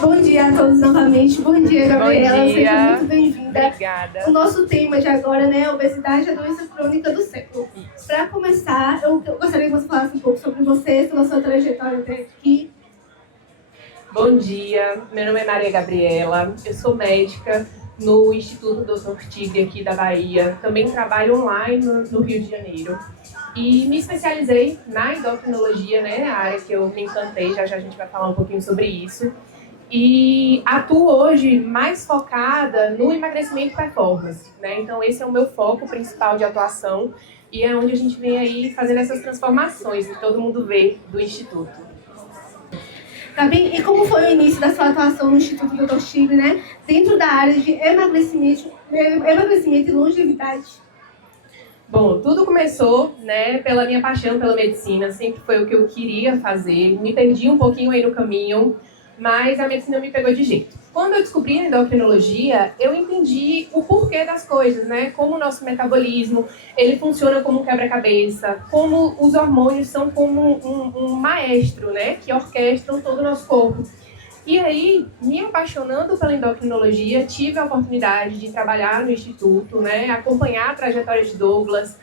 Bom dia a todos novamente. Bom dia, Gabriela. Bom dia. Seja muito bem-vinda. Obrigada. O nosso tema de agora, né, a obesidade é a doença crônica do século. Para começar, eu gostaria que você falasse um pouco sobre você, sobre a sua trajetória até aqui. Bom dia, meu nome é Maria Gabriela, eu sou médica no Instituto Dr. Tigre aqui da Bahia. Também trabalho online no Rio de Janeiro. E me especializei na endocrinologia, né, a área que eu me encantei, já a gente vai falar um pouquinho sobre isso. E atuo hoje mais focada no emagrecimento e performance, né? Então esse é o meu foco principal de atuação e é onde a gente vem aí fazendo essas transformações que todo mundo vê do Instituto. Tá bem? E como foi o início da sua atuação no Instituto Dr. Tigre, né, dentro da área de emagrecimento e longevidade? Bom, tudo começou, né, pela minha paixão pela medicina, sempre foi o que eu queria fazer, me perdi um pouquinho aí no caminho, mas a medicina me pegou de jeito. Quando eu descobri a endocrinologia, eu entendi o porquê das coisas, né, como o nosso metabolismo, ele funciona como um quebra-cabeça, como os hormônios são como um maestro, né, que orquestram todo o nosso corpo. E aí, me apaixonando pela endocrinologia, tive a oportunidade de trabalhar no Instituto, né, acompanhar a trajetória de Douglas,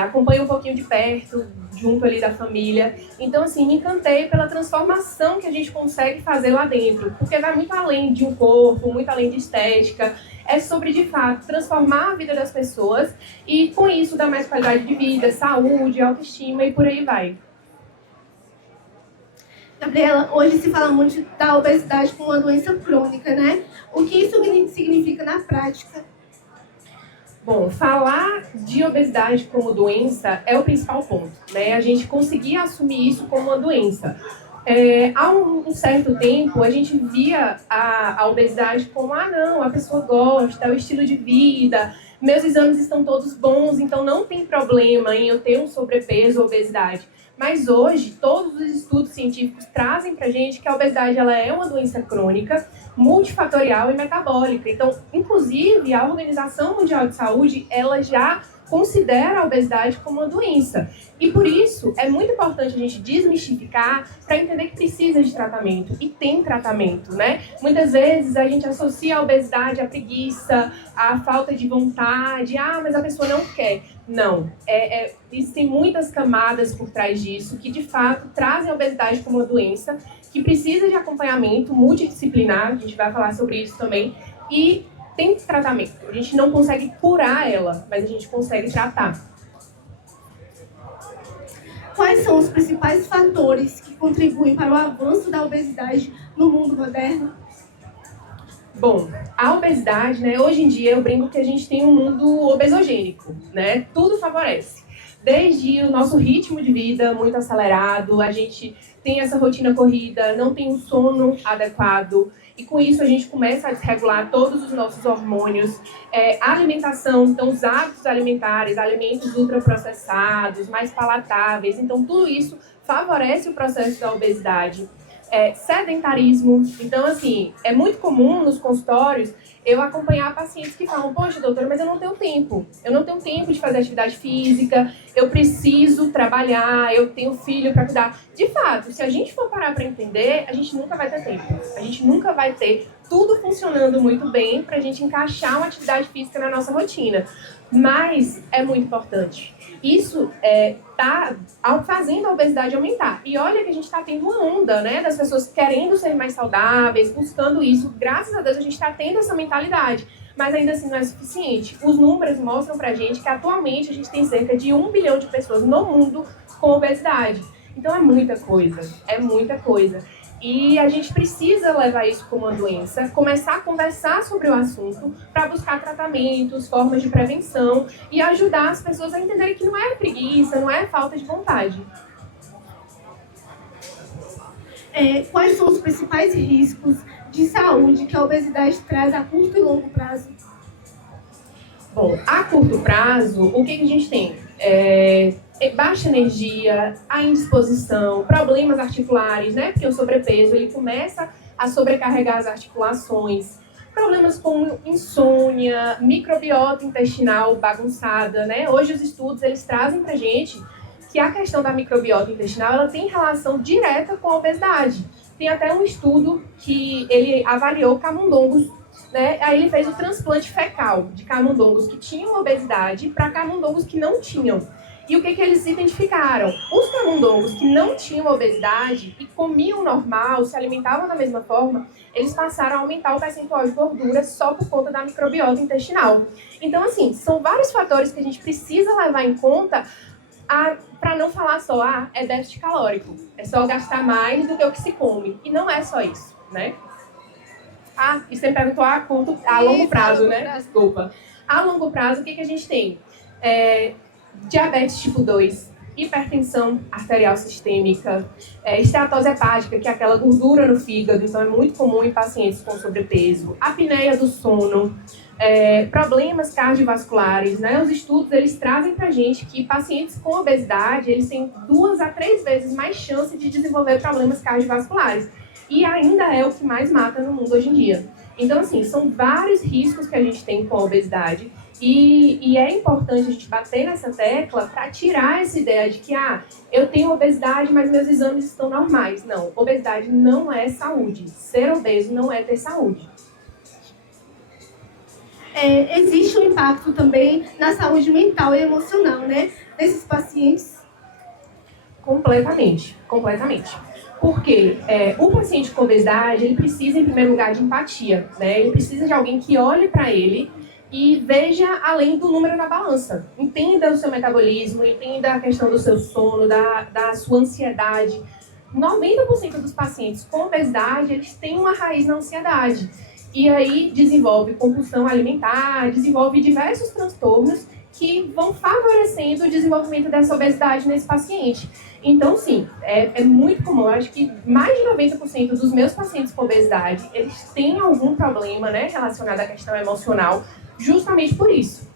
acompanho um pouquinho de perto, junto ali da família. Então, assim, me encantei pela transformação que a gente consegue fazer lá dentro, porque vai muito além de um corpo, muito além de estética, é sobre, de fato, transformar a vida das pessoas e, com isso, dar mais qualidade de vida, saúde, autoestima e por aí vai. Gabriela, hoje se fala muito da obesidade como uma doença crônica, né? O que isso significa na prática? Bom, falar de obesidade como doença é o principal ponto, né? A gente conseguir assumir isso como uma doença. Há um certo tempo, a gente via a obesidade como, não, a pessoa gosta, é o estilo de vida, meus exames estão todos bons, então não tem problema em eu ter um sobrepeso ou obesidade. Mas hoje, todos os estudos científicos trazem pra gente que a obesidade ela é uma doença crônica, multifatorial e metabólica. Então, inclusive, a Organização Mundial de Saúde, ela já considera a obesidade como uma doença. E por isso, é muito importante a gente desmistificar para entender que precisa de tratamento. E tem tratamento, né? Muitas vezes a gente associa a obesidade à preguiça, à falta de vontade. Mas a pessoa não quer. Não. Existem muitas camadas por trás disso que, de fato, trazem a obesidade como uma doença que precisa de acompanhamento multidisciplinar. A gente vai falar sobre isso também. E tem tratamento. A gente não consegue curar ela, mas a gente consegue tratar. Quais são os principais fatores que contribuem para o avanço da obesidade no mundo moderno? Bom, a obesidade, né, hoje em dia eu brinco que a gente tem um mundo obesogênico, né? Tudo favorece. Desde o nosso ritmo de vida muito acelerado, a gente tem essa rotina corrida, não tem um sono adequado, e com isso a gente começa a desregular todos os nossos hormônios. A alimentação, então os hábitos alimentares, alimentos ultraprocessados, mais palatáveis, então tudo isso favorece o processo da obesidade. Sedentarismo, então assim, é muito comum nos consultórios eu acompanhar pacientes que falam, poxa doutora, mas eu não tenho tempo de fazer atividade física, eu preciso trabalhar, eu tenho filho para cuidar. De fato, se a gente for parar para entender, a gente nunca vai ter tempo, a gente nunca vai ter tudo funcionando muito bem para a gente encaixar uma atividade física na nossa rotina, mas é muito importante. Isso está fazendo a obesidade aumentar. E olha que a gente está tendo uma onda, né, das pessoas querendo ser mais saudáveis, buscando isso. Graças a Deus a gente está tendo essa mentalidade. Mas ainda assim não é suficiente. Os números mostram pra gente que atualmente a gente tem cerca de 1 bilhão de pessoas no mundo com obesidade. Então é muita coisa, é muita coisa. E a gente precisa levar isso como uma doença, começar a conversar sobre o assunto para buscar tratamentos, formas de prevenção e ajudar as pessoas a entenderem que não é preguiça, não é falta de vontade. Quais são os principais riscos de saúde que a obesidade traz a curto e longo prazo? Bom, a curto prazo, o que a gente tem? Baixa energia, a indisposição, problemas articulares, né? Porque o sobrepeso ele começa a sobrecarregar as articulações, problemas como insônia, microbiota intestinal bagunçada, né? Hoje os estudos eles trazem pra gente que a questão da microbiota intestinal ela tem relação direta com a obesidade. Tem até um estudo que ele avaliou camundongos, né? Aí ele fez o transplante fecal de camundongos que tinham obesidade para camundongos que não tinham. E o que eles identificaram? Os camundongos que não tinham obesidade e comiam normal, se alimentavam da mesma forma, eles passaram a aumentar o percentual de gordura só por conta da microbiota intestinal. Então, assim, são vários fatores que a gente precisa levar em conta para não falar só, é déficit calórico, é só gastar mais do que o que se come. E não é só isso, né? E você perguntou a longo prazo, né? Desculpa. A longo prazo, o que a gente tem? Diabetes tipo 2, hipertensão arterial sistêmica, esteatose hepática, que é aquela gordura no fígado, então é muito comum em pacientes com sobrepeso, apneia do sono, problemas cardiovasculares, né? Os estudos, eles trazem pra gente que pacientes com obesidade, eles têm 2 a 3 vezes mais chance de desenvolver problemas cardiovasculares. E ainda é o que mais mata no mundo hoje em dia. Então, assim, são vários riscos que a gente tem com a obesidade e é importante a gente bater nessa tecla para tirar essa ideia de que, eu tenho obesidade, mas meus exames estão normais. Não, obesidade não é saúde. Ser obeso não é ter saúde. Existe um impacto também na saúde mental e emocional, né, desses pacientes? Completamente. Porque o paciente com obesidade, ele precisa, em primeiro lugar, de empatia, né? Ele precisa de alguém que olhe para ele e veja além do número na balança. Entenda o seu metabolismo, entenda a questão do seu sono, da sua ansiedade. 90% dos pacientes com obesidade, eles têm uma raiz na ansiedade. E aí desenvolve compulsão alimentar, desenvolve diversos transtornos que vão favorecendo o desenvolvimento dessa obesidade nesse paciente. Então, sim, é muito comum. Eu acho que mais de 90% dos meus pacientes com obesidade, eles têm algum problema, né, relacionado à questão emocional, justamente por isso.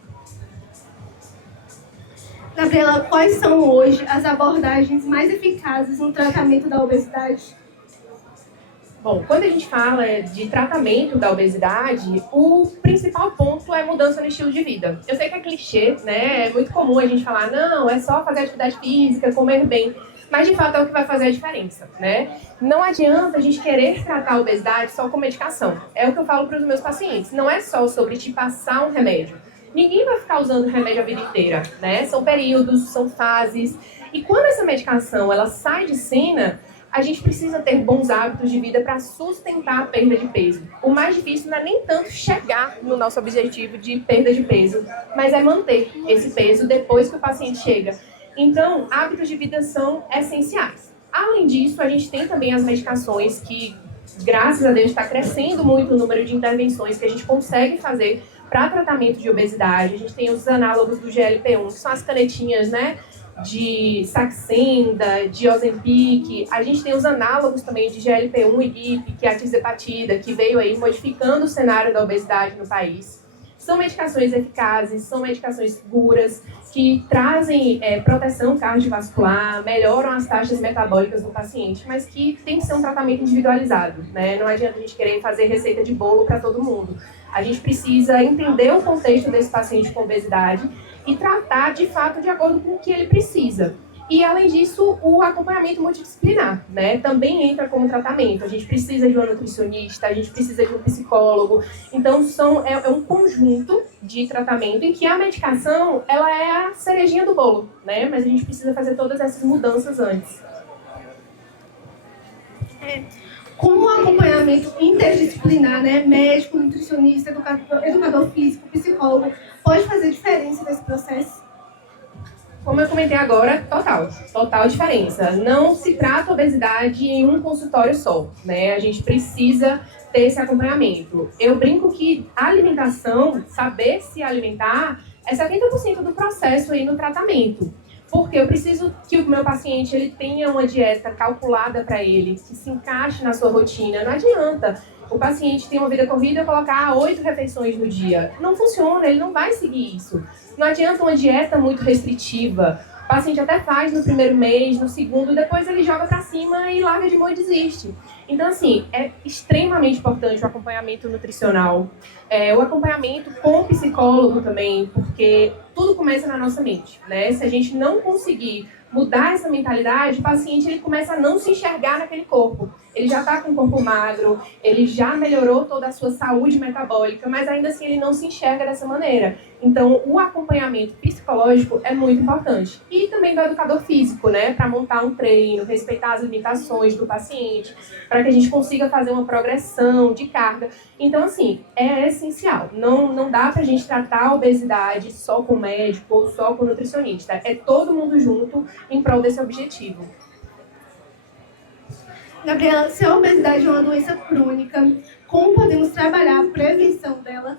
Gabriela, quais são hoje as abordagens mais eficazes no tratamento da obesidade? Bom, quando a gente fala de tratamento da obesidade, o principal ponto é mudança no estilo de vida. Eu sei que é clichê, né? É muito comum a gente falar, não, é só fazer atividade física, comer bem. Mas, de fato, é o que vai fazer a diferença, né? Não adianta a gente querer tratar a obesidade só com medicação. É o que eu falo para os meus pacientes. Não é só sobre te passar um remédio. Ninguém vai ficar usando remédio a vida inteira, né? São períodos, são fases. E quando essa medicação, ela sai de cena, a gente precisa ter bons hábitos de vida para sustentar a perda de peso. O mais difícil não é nem tanto chegar no nosso objetivo de perda de peso, mas é manter esse peso depois que o paciente chega. Então, hábitos de vida são essenciais. Além disso, a gente tem também as medicações que, graças a Deus, está crescendo muito o número de intervenções que a gente consegue fazer para tratamento de obesidade. A gente tem os análogos do GLP-1, que são as canetinhas, né? De Saxenda, de Ozempic. A gente tem os análogos também de GLP-1 e GIP, que é a tirzepatida, que veio aí modificando o cenário da obesidade no país. São medicações eficazes, são medicações seguras, que trazem proteção cardiovascular, melhoram as taxas metabólicas do paciente, mas que tem que ser um tratamento individualizado, né? Não adianta a gente querer fazer receita de bolo para todo mundo. A gente precisa entender o contexto desse paciente com obesidade e tratar, de fato, de acordo com o que ele precisa. E, além disso, o acompanhamento multidisciplinar, né, também entra como tratamento. A gente precisa de uma nutricionista, a gente precisa de um psicólogo. Então, é um conjunto de tratamento em que a medicação, ela é a cerejinha do bolo, né, mas a gente precisa fazer todas essas mudanças antes. Como o acompanhamento interdisciplinar, né, médico, nutricionista, educador físico, psicólogo, pode fazer diferença nesse processo? Como eu comentei agora, total diferença. Não se trata obesidade em um consultório só, né? A gente precisa ter esse acompanhamento. Eu brinco que a alimentação, saber se alimentar, é 70% do processo aí no tratamento. Porque eu preciso que o meu paciente ele tenha uma dieta calculada para ele, que se encaixe na sua rotina. Não adianta o paciente ter uma vida corrida e colocar 8 refeições no dia. Não funciona, ele não vai seguir isso. Não adianta uma dieta muito restritiva. O paciente até faz no primeiro mês, no segundo, depois ele joga para cima e larga de mão e desiste. Então, assim, é extremamente importante o acompanhamento nutricional, o acompanhamento com o psicólogo também, porque tudo começa na nossa mente, né? Se a gente não conseguir mudar essa mentalidade, o paciente ele começa a não se enxergar naquele corpo. Ele já está com um corpo magro, ele já melhorou toda a sua saúde metabólica, mas ainda assim ele não se enxerga dessa maneira. Então, o acompanhamento psicológico é muito importante. E também do educador físico, né? Para montar um treino, respeitar as limitações do paciente, para que a gente consiga fazer uma progressão de carga. Então, assim, é essencial. Não dá para a gente tratar a obesidade só com médico ou só com nutricionista. É todo mundo junto em prol desse objetivo. Gabriela, se a obesidade é uma doença crônica, como podemos trabalhar a prevenção dela?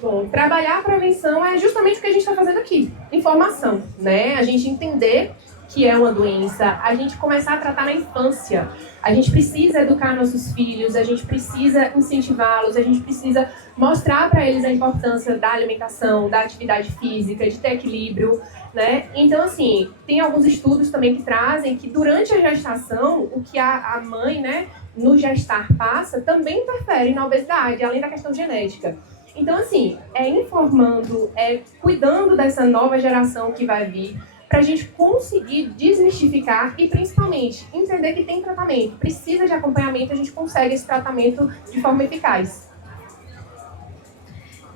Bom, trabalhar a prevenção é justamente o que a gente está fazendo aqui. Informação, né? A gente entender que é uma doença, a gente começar a tratar na infância. A gente precisa educar nossos filhos, a gente precisa incentivá-los, a gente precisa mostrar para eles a importância da alimentação, da atividade física, de ter equilíbrio, né? Então, assim, tem alguns estudos também que trazem que durante a gestação, o que a mãe, né, no gestar passa, também interfere na obesidade, além da questão genética. Então, assim, é informando, é cuidando dessa nova geração que vai vir, para a gente conseguir desmistificar e, principalmente, entender que tem tratamento. Precisa de acompanhamento, a gente consegue esse tratamento de forma eficaz.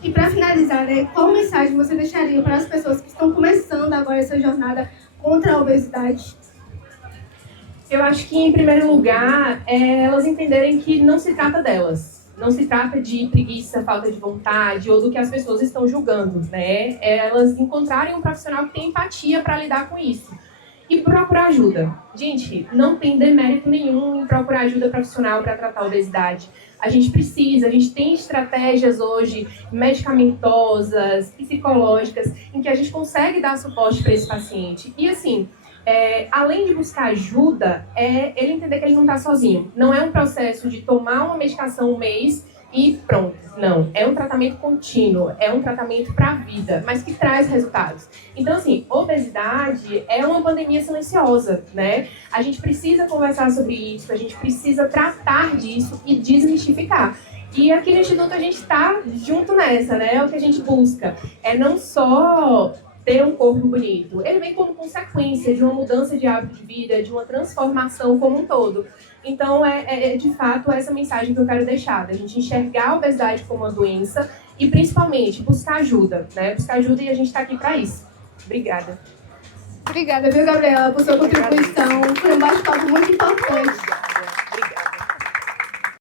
E para finalizar, né, qual mensagem você deixaria para as pessoas que estão começando agora essa jornada contra a obesidade? Eu acho que, em primeiro lugar, elas entenderem que não se trata delas. Não se trata de preguiça, falta de vontade ou do que as pessoas estão julgando, né? Elas encontrarem um profissional que tem empatia para lidar com isso. E procurar ajuda. Gente, não tem demérito nenhum em procurar ajuda profissional para tratar a obesidade. A gente tem estratégias hoje medicamentosas, psicológicas, em que a gente consegue dar suporte para esse paciente. E assim, além de buscar ajuda, ele entender que ele não está sozinho. Não é um processo de tomar uma medicação um mês e pronto. Não, é um tratamento contínuo, é um tratamento para a vida, mas que traz resultados. Então, assim, obesidade é uma pandemia silenciosa, né? A gente precisa conversar sobre isso, a gente precisa tratar disso e desmistificar. E aqui no Instituto a gente está junto nessa, né? É o que a gente busca. É não só ter um corpo bonito. Ele vem como consequência de uma mudança de hábito de vida, de uma transformação como um todo. Então, de fato essa mensagem que eu quero deixar, da gente enxergar a obesidade como uma doença e, principalmente, buscar ajuda, né? Buscar ajuda e a gente está aqui para isso. Obrigada. Obrigada, viu, Gabriela, por sua contribuição. Foi um bate-papo muito importante.